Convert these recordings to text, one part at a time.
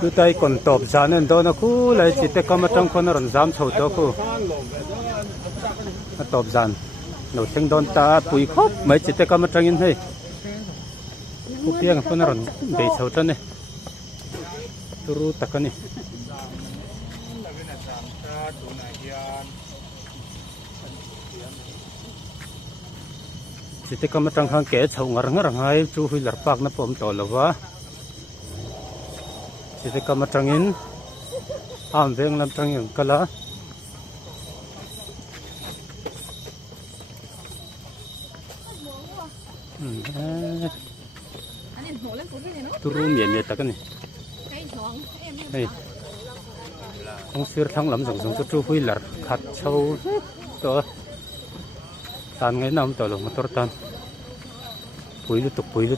cứ tay còn tộp giá nên đó nó cứ lấy chỉ tay cầm trong con nó còn dám sầu đó cứ nó tộp dàn nấu tiếng đòn ta bùi khóc mấy chỉ tay cầm trong như thế cú piang con nó còn để sầu chân này turu tak này chỉ tay cầm trong hàng kẻ sầu ngar hai chú huy lật bạc nó bom to lova chỉ tay cầm trong in am veng làm trong những kala turu miền miền tak này đây ông sir thăng lắm giống cho chú huy lật khát sâu to tan ngày nào to lòng motor tan pui lutuk pui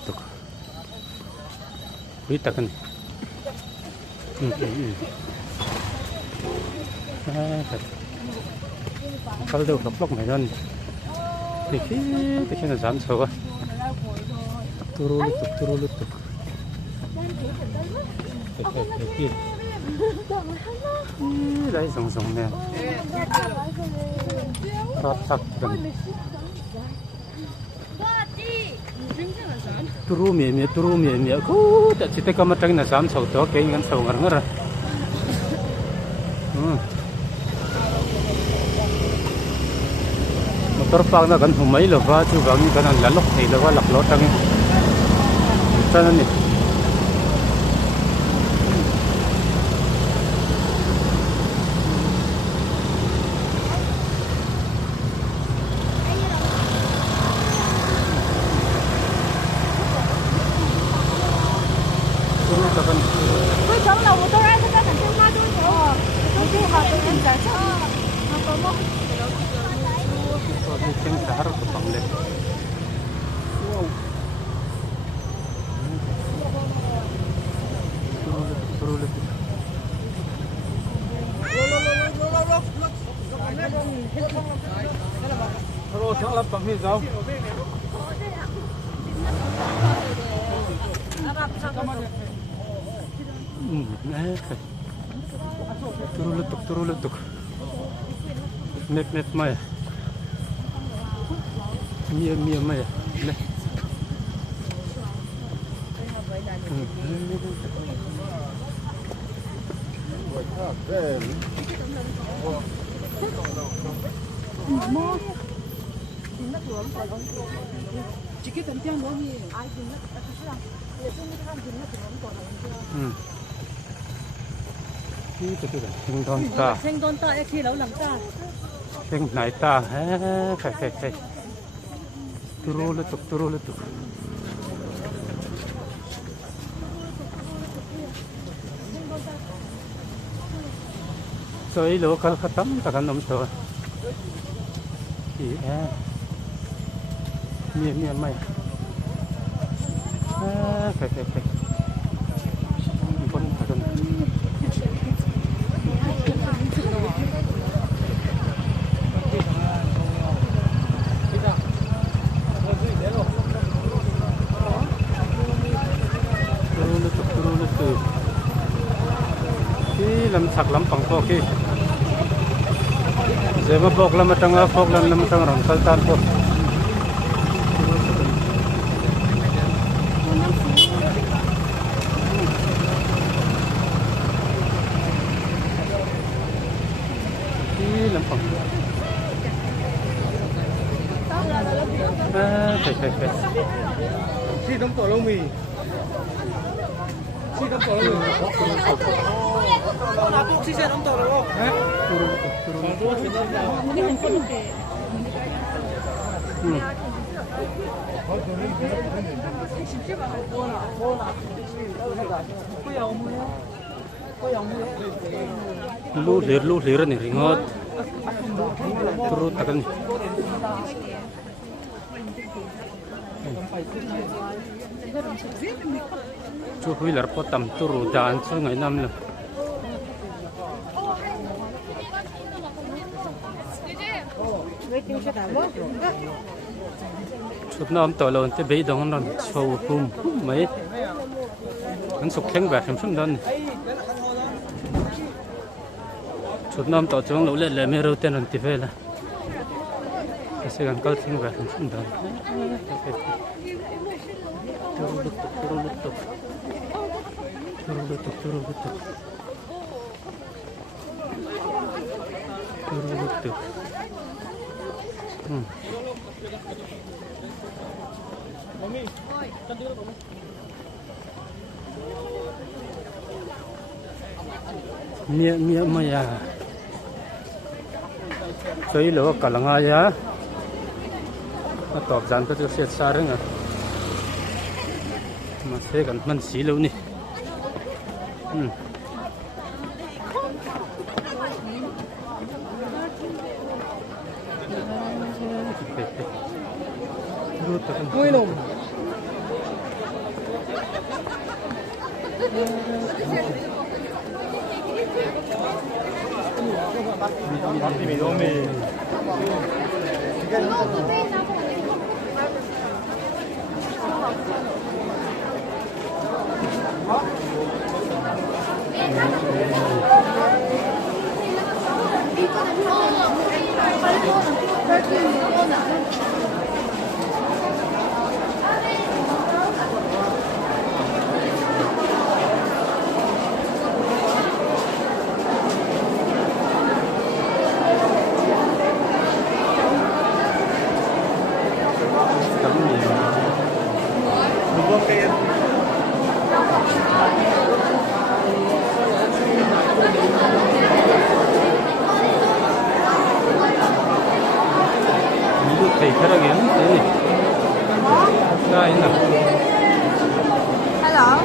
tak này kalau dah keplok macam ni, kita nak jalan sahaja. Turun lutuk. Lagi song ni. Ratak dan. Turun mie. Kau tak cerita kamu tengah nak jalan sahaja, kau ingat sahaja ngar. Motor park na kan humay lova chu bang kan ang lalok thei lova laklo tang tan ni Tôi sống là một tôi ai tất cả thành phố ma tôi hiểu. Tôi chưa học tôi em giải cho. Yang sahar tu panggil. Turun. Kalau jangan panggil jauh. Turun letuk. Net mai. Mia mai. Nè. Chỉ cái tấm trang đó thì ai dùng nó cũng sẽ Sinh ta khi lâu lắm ta. Sinh này ta, phải. Turun letuk. So ini lokal khatam takkan nom so. Mia mai. Phải. Con takkan. Lam sak lam pang po ki. Zema bok lam tang rong saltan po. Lam pang. Phải. Si đóng tổ lông mì. Si đóng tổ lông mì. Si sẽ đóng tổ lông mì. Lu lir ni ringot. Turun takkan. Chú huy lật po tầm turu đàn chứ ngày năm rồi. Chút năm tỏi lợn thì bây giờ nó sâu hum mấy, nó sụp khen bạc xem xuống đơn. chút năm tàu xuống lũ lên mê râu tên thì về là sẽ gần câu sinh về không sinh được mía mà ya所以如果搞冷啊呀，那导咱个就些啥人啊，嘛这个蛮稀了呢，Muy no. Mì đô mì. thầy khá là ghém thế này đây nè Hello.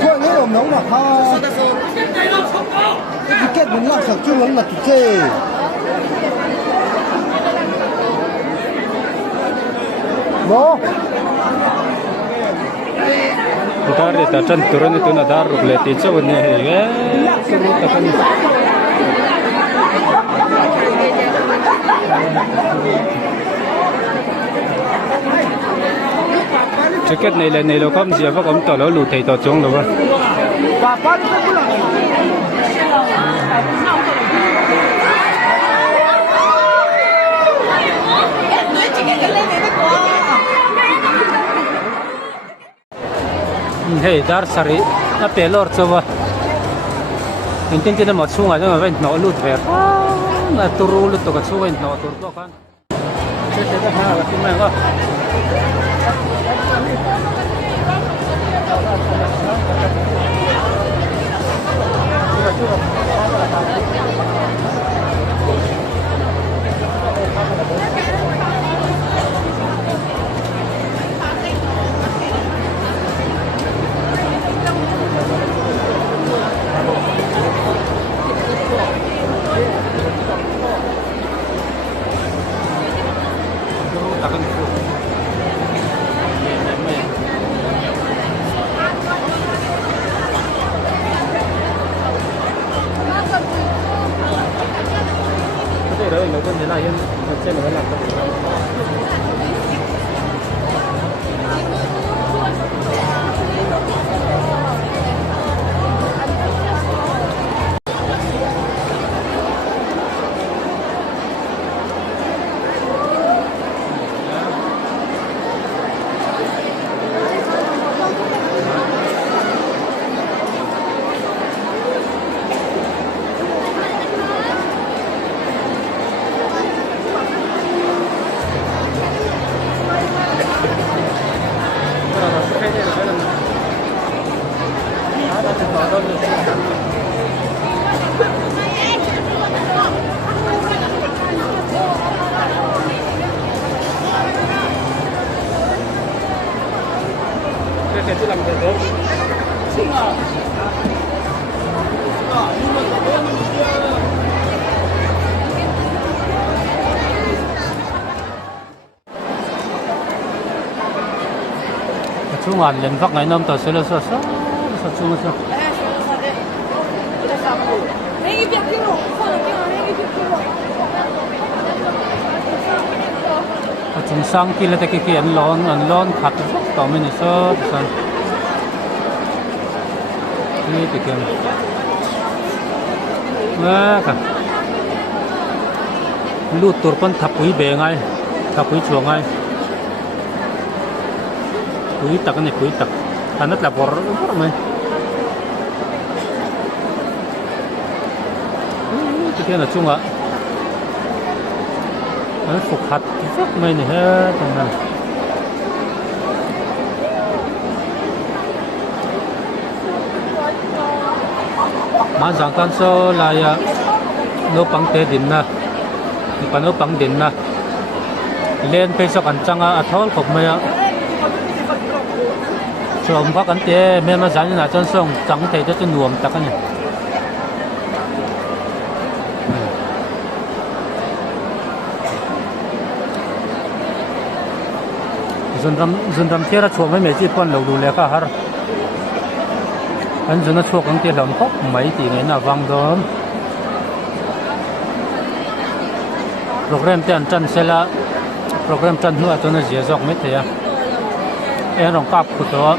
Thôi nếu mà nóng mà thôi. Cái kết mình làm sao chưa nóng là tụt chê. Bố. Dar ta chân turun itu na dar ruble ti cho ne he suru ta kan ticket này là không gì phải không tao lỡ lụt thầy tao xuống rồi vâng hey dar sari na pelor chowa intin mà chung à nhưng mà nó lụt về na turu lụt to ka chung nó tur ko kan thế đó ha là cái này có đấy nó vẫn thế này yên trên nó vẫn làm cái làm được chung an len vak ngai nam ta sela sa chung sa chung sang ki la te ki an lon khat to me ni so san ni te ken wa ka lu tur pan thapui be ngai thapui chuang ngai quý tắc này quý tắc anh rất là bor mày cái là chung ạ anh phục hạt rất mày này hết thằng này mà rằng con số là nấu bằng tê đỉnh na còn nấu bằng đỉnh na lên cây sọc ăn trăng à thol phục mày ạ chồng các anh chị mấy mà sáng là chân sông chẳng thể cho chân nuông tắc anh dân ram thế là chùa mấy mấy chị con lầu đủ lẹ cả hả anh dân nó chùa các anh làm khóc mấy tỷ ngày nào vang đó program tiền chân sẽ là program chân nữa cho nó dễ dọc mấy thế à em rong cặp của đó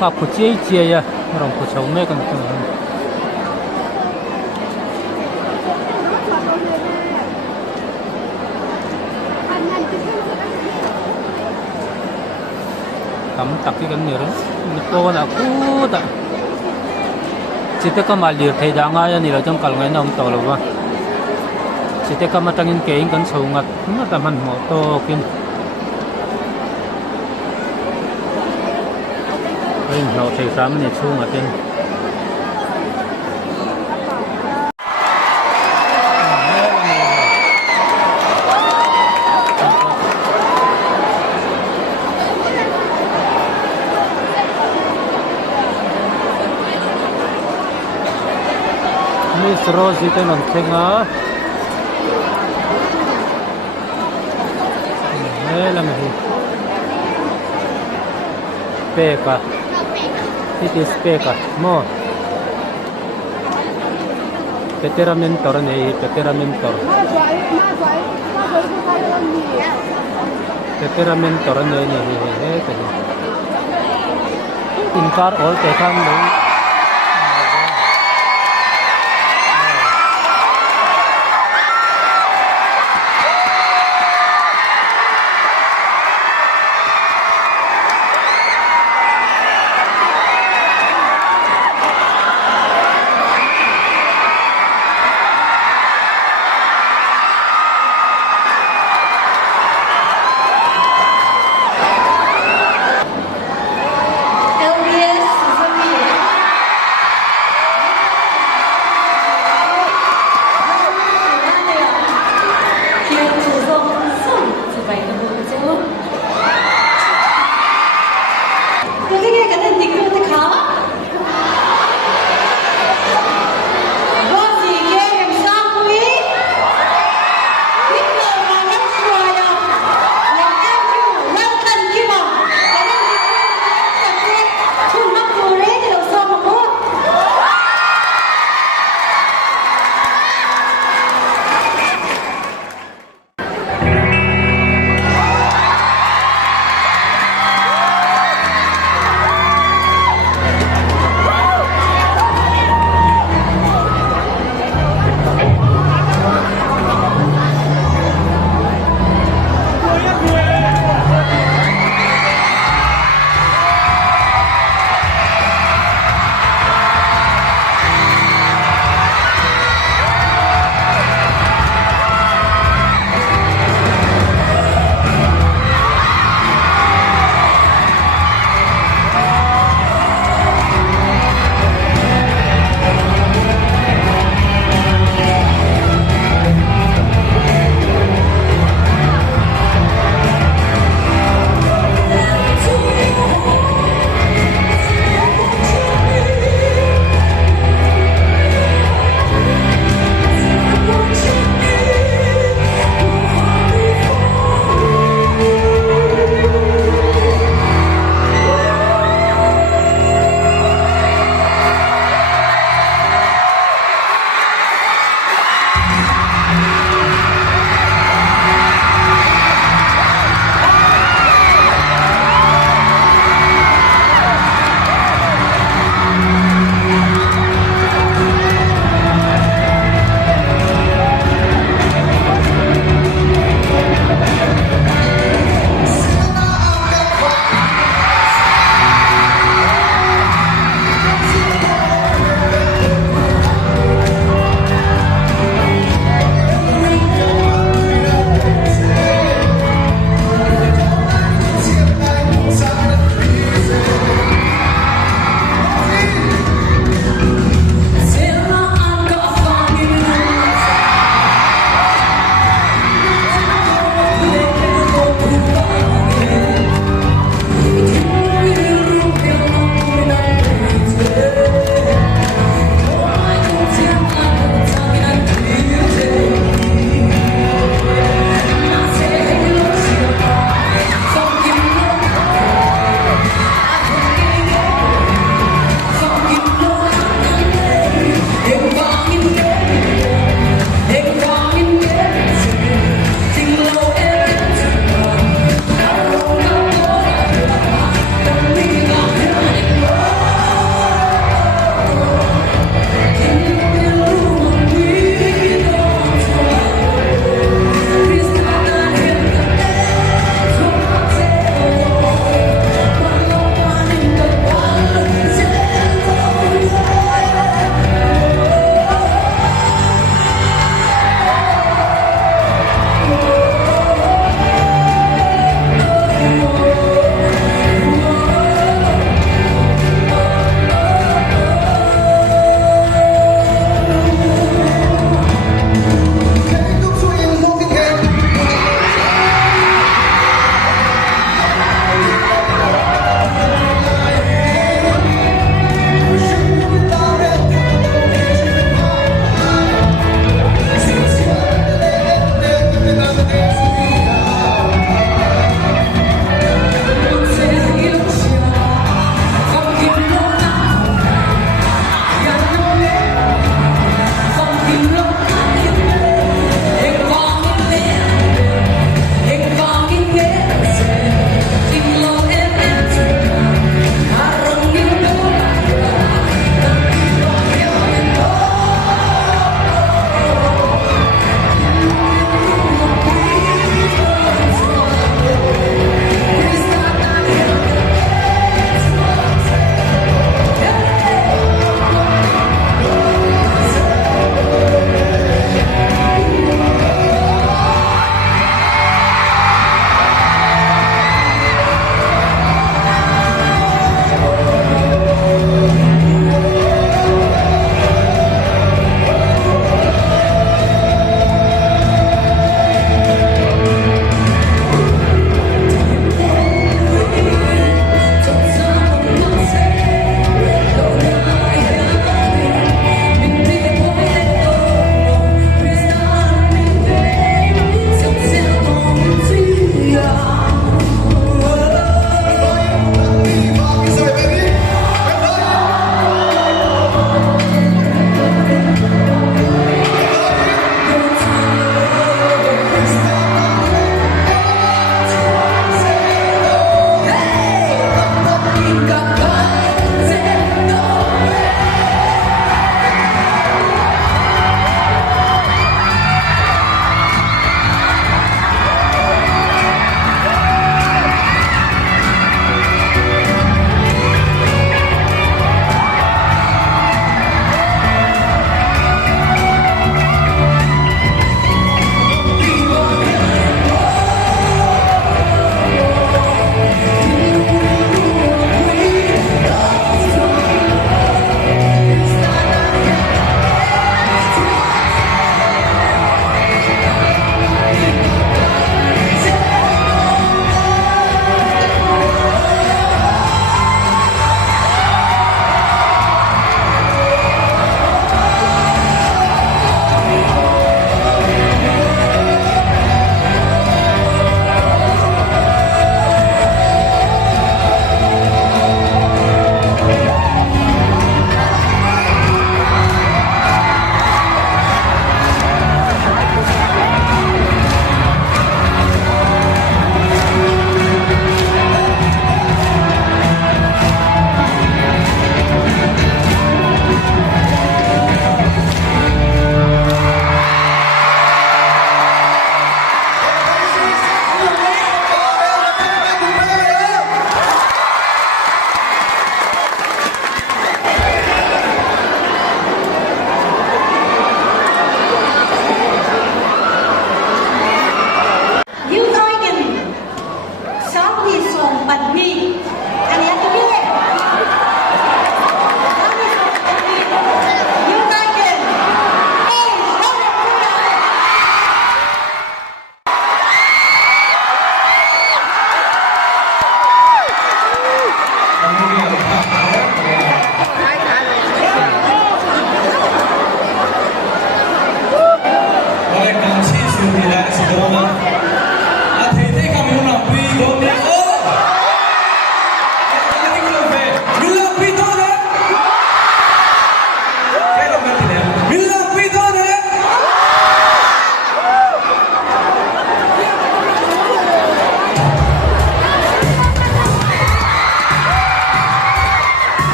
cặp của chia ya rong của cháu mấy con cắm tắc cái con nhiều đó cô là cú ta chỉ tới có mà liệt thầy đang ngay này là trong cả ngày nào tàu rồi chỉ tới có mà tăng in kế con sầu ngặt nó tầm hành mỏ to kiaเราใช้ซ้ำในช่วงอาทิตย์นี่สโรสิเตนันเทงอ่ะนี่ละมั้ยเป๊ก It is peka mo Peteramentor ne Peteramentor ne he inkar all te kan lo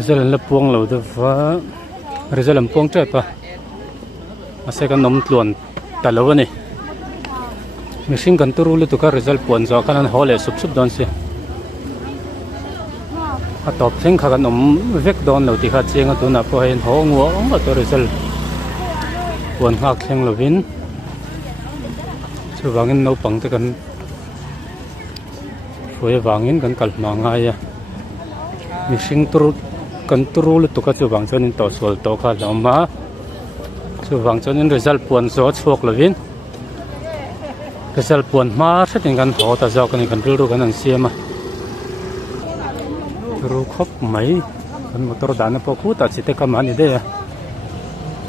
result là puang lo de va result là puang chạy pa mà sẽ có nấm tuần ta lo này mình xin cần tu lu tu ka result puan zo kan ho le sup sup don se a top theng kha kan vek don lo ti kha chenga tu na po hen ho ngo ma to result puan hak theng lo vin chu wangin no pang te kan foi wangin kan kal ma nga ya mình xin tu kan turu lu tu ka chu wang chonin to sol to kha lama chu wang chonin result puan zo chok lovin result puan ma thatin kan ho ta zo kan kan ru kan an siama ru khop mai kan motor dana po khu ta chite ka mani de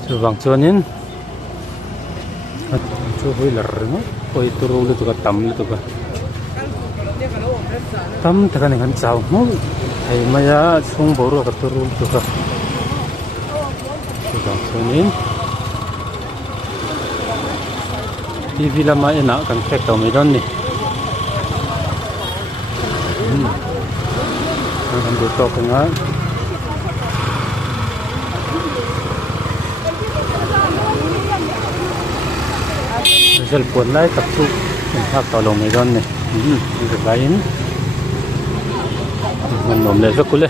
chu wang chonin chu hui lar no poi turu lu tu ka tam lu tu ka tam ta kan kan chau mo hay maya chung boru ka turu tu ka sudah sunin TV lama enak kan kek tau medon ni kan buto kenga result pun lai tak tu hak tolong medon ni lain mình nôm lên rất cool